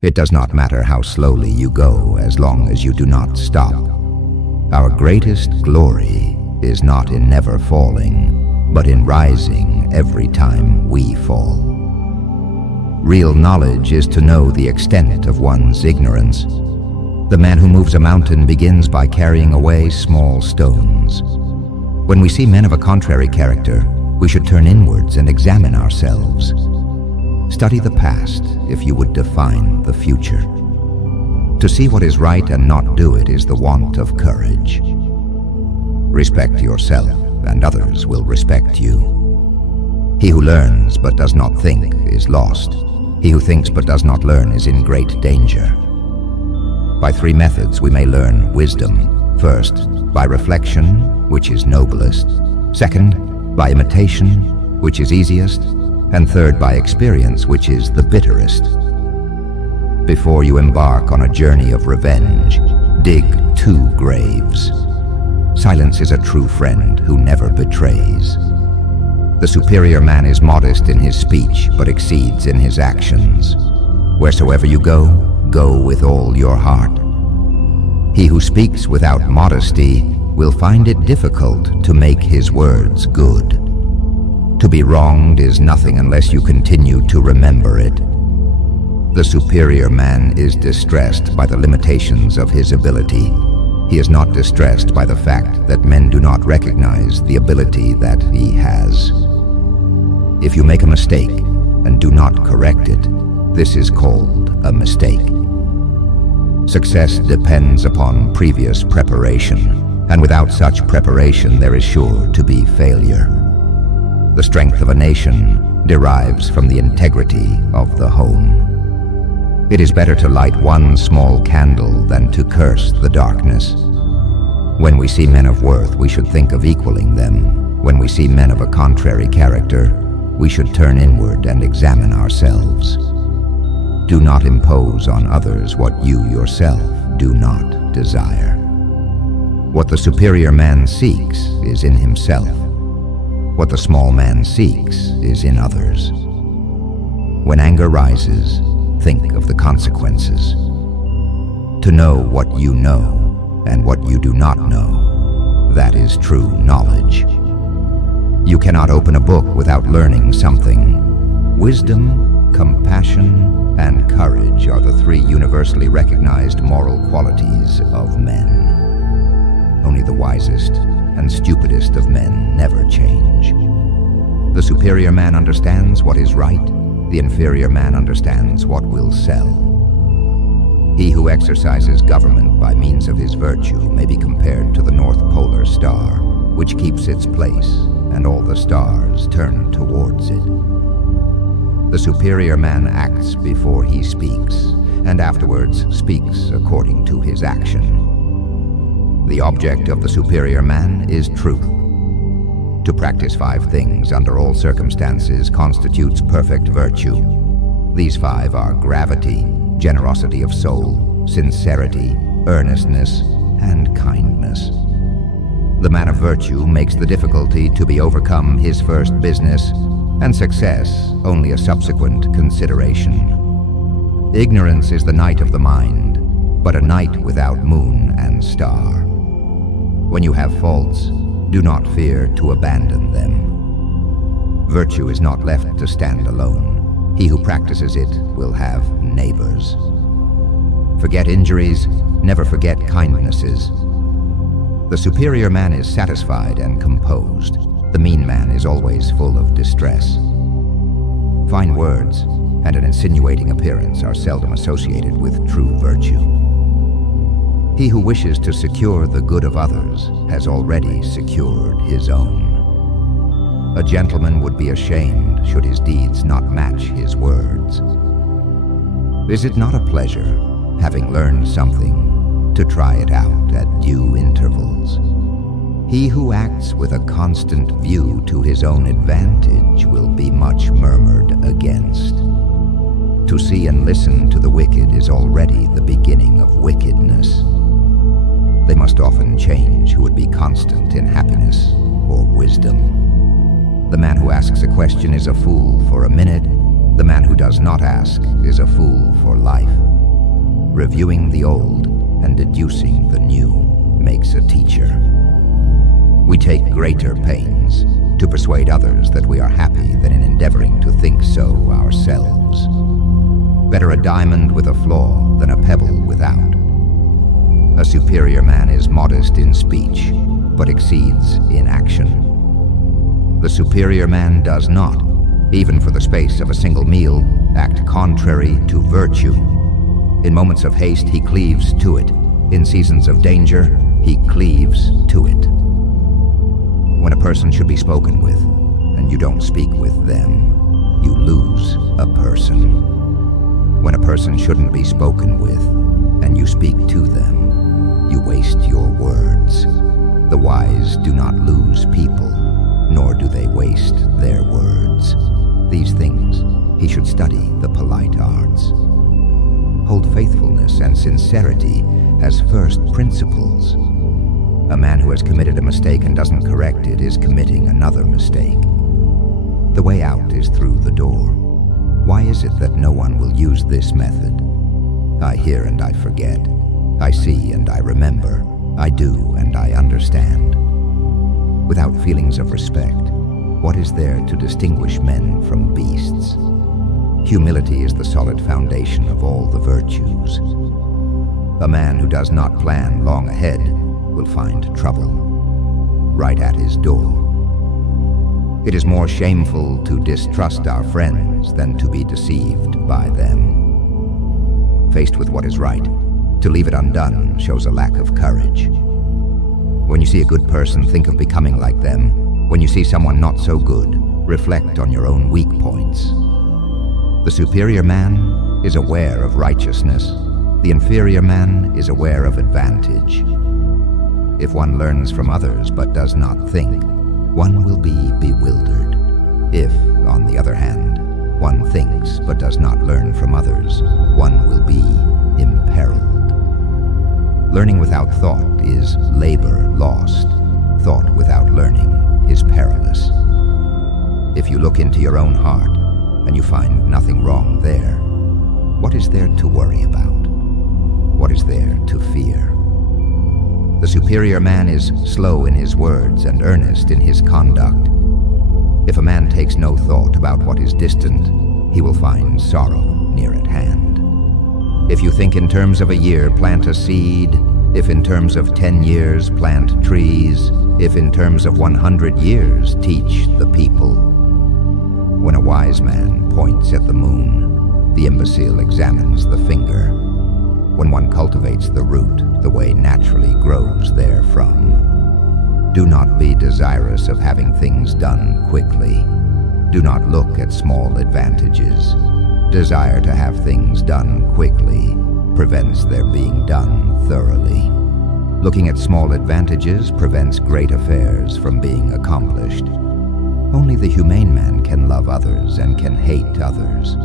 It does not matter how slowly you go as long as you do not stop. Our greatest glory is not in never falling, but in rising every time we fall. Real knowledge is to know the extent of one's ignorance. The man who moves a mountain begins by carrying away small stones. When we see men of a contrary character, we should turn inwards and examine ourselves. Study the past if you would define the future. To see what is right and not do it is the want of courage. Respect yourself, and others will respect you. He who learns but does not think is lost. He who thinks but does not learn is in great danger. By three methods we may learn wisdom. First, by reflection, which is noblest. Second, by imitation, which is easiest. And third, by experience, which is the bitterest. Before you embark on a journey of revenge, dig 2 graves. Silence is a true friend who never betrays. The superior man is modest in his speech, but exceeds in his actions. Wheresoever you go, go with all your heart. He who speaks without modesty will find it difficult to make his words good. To be wronged is nothing unless you continue to remember it. The superior man is distressed by the limitations of his ability. He is not distressed by the fact that men do not recognize the ability that he has. If you make a mistake and do not correct it, this is called a mistake. Success depends upon previous preparation, and without such preparation there is sure to be failure. The strength of a nation derives from the integrity of the home. It is better to light one small candle than to curse the darkness. When we see men of worth, we should think of equaling them. When we see men of a contrary character, we should turn inward and examine ourselves. Do not impose on others what you yourself do not desire. What the superior man seeks is in himself. What the small man seeks is in others. When anger rises, think of the consequences. To know what you know and what you do not know, that is true knowledge. You cannot open a book without learning something. Wisdom, compassion, and courage are the 3 universally recognized moral qualities of men. Only the wisest and stupidest of men never change. The superior man understands what is right. The inferior man understands what will sell. He who exercises government by means of his virtue may be compared to the North Polar Star, which keeps its place, and all the stars turn towards it. The superior man acts before he speaks, and afterwards speaks according to his action. The object of the superior man is truth. To practice 5 things under all circumstances constitutes perfect virtue. These 5 are gravity, generosity of soul, sincerity, earnestness, and kindness. The man of virtue makes the difficulty to be overcome his first business, and success only a subsequent consideration. Ignorance is the night of the mind, but a night without moon and star. When you have faults, do not fear to abandon them. Virtue is not left to stand alone. He who practices it will have neighbors. Forget injuries, never forget kindnesses. The superior man is satisfied and composed. The mean man is always full of distress. Fine words and an insinuating appearance are seldom associated with true virtue. He who wishes to secure the good of others has already secured his own. A gentleman would be ashamed should his deeds not match his words. Is it not a pleasure, having learned something, to try it out at due intervals? He who acts with a constant view to his own advantage will be much murmured against. To see and listen to the wicked is already the beginning of wickedness. They must often change who would be constant in happiness or wisdom. The man who asks a question is a fool for a minute. The man who does not ask is a fool for life. reviewing the old and deducing the new makes a teacher. We take greater pains to persuade others that we are happy than in endeavoring to think so ourselves. Better a diamond with a flaw than a pebble without. A superior man is modest in speech, but exceeds in action. The superior man does not, even for the space of a single meal, act contrary to virtue. In moments of haste, he cleaves to it. In seasons of danger, he cleaves to it. When a person should be spoken with, and you don't speak with them, you lose a person. When a person shouldn't be spoken with, and you speak to them, you waste your words. The wise do not lose people, nor do they waste their words. These things he should study the polite arts. Hold faithfulness and sincerity as first principles. A man who has committed a mistake and doesn't correct it is committing another mistake. The way out is through the door. Why is it that no one will use this method? I hear and I forget. I see and I remember. I do and I understand. Without feelings of respect, what is there to distinguish men from beasts? Humility is the solid foundation of all the virtues. A man who does not plan long ahead will find trouble right at his door. It is more shameful to distrust our friends than to be deceived by them. Faced with what is right, to leave it undone shows a lack of courage. When you see a good person, think of becoming like them. When you see someone not so good, reflect on your own weak points. The superior man is aware of righteousness. The inferior man is aware of advantage. If one learns from others but does not think, one will be bewildered. If, on the other hand, one thinks but does not learn from others, one will be imperiled. Learning without thought is labor lost. Thought without learning is perilous. If you look into your own heart and you find nothing wrong there, what is there to worry about? What is there to fear? The superior man is slow in his words and earnest in his conduct. If a man takes no thought about what is distant, he will find sorrow near at hand. If you think in terms of a year, plant a seed. If in terms of 10 years, plant trees. If in terms of 100 years, teach the people. When a wise man points at the moon, the imbecile examines the finger. When one cultivates the root, the way naturally grows therefrom. Do not be desirous of having things done quickly. Do not look at small advantages. Desire to have things done quickly prevents their being done thoroughly. Looking at small advantages prevents great affairs from being accomplished. Only the humane man can love others and can hate others.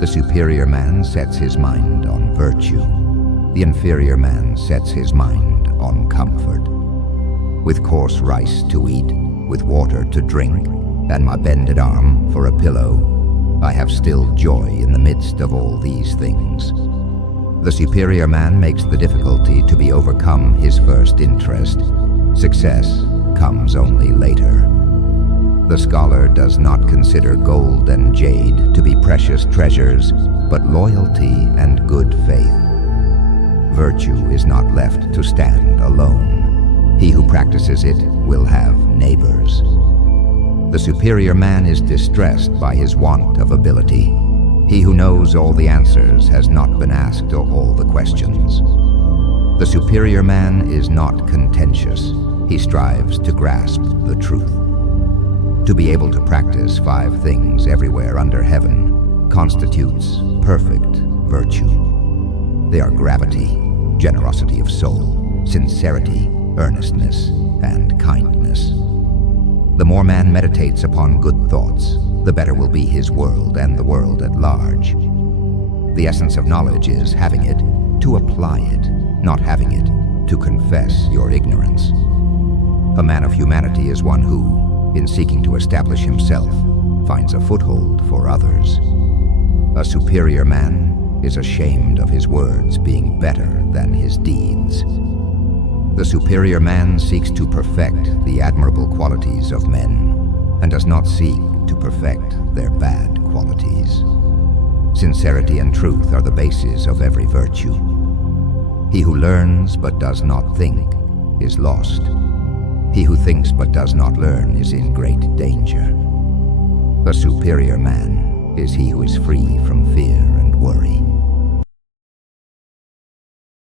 The superior man sets his mind on virtue. The inferior man sets his mind on comfort. With coarse rice to eat, with water to drink, and my bended arm for a pillow, I have still joy in the midst of all these things. The superior man makes the difficulty to be overcome his first interest. Success comes only later. The scholar does not consider gold and jade to be precious treasures, but loyalty and good faith. Virtue is not left to stand alone. He who practices it will have neighbors. The superior man is distressed by his want of ability. He who knows all the answers has not been asked all the questions. The superior man is not contentious. He strives to grasp the truth. To be able to practice 5 things everywhere under heaven constitutes perfect virtue. They are gravity, generosity of soul, sincerity, earnestness, and kindness. The more man meditates upon good thoughts, the better will be his world and the world at large. The essence of knowledge is having it to apply it, not having it to confess your ignorance. A man of humanity is one who, in seeking to establish himself, finds a foothold for others. A superior man is ashamed of his words being better than his deeds. The superior man seeks to perfect the admirable qualities of men, and does not seek to perfect their bad qualities. Sincerity and truth are the basis of every virtue. He who learns but does not think is lost. He who thinks but does not learn is in great danger. The superior man is he who is free from fear and worry.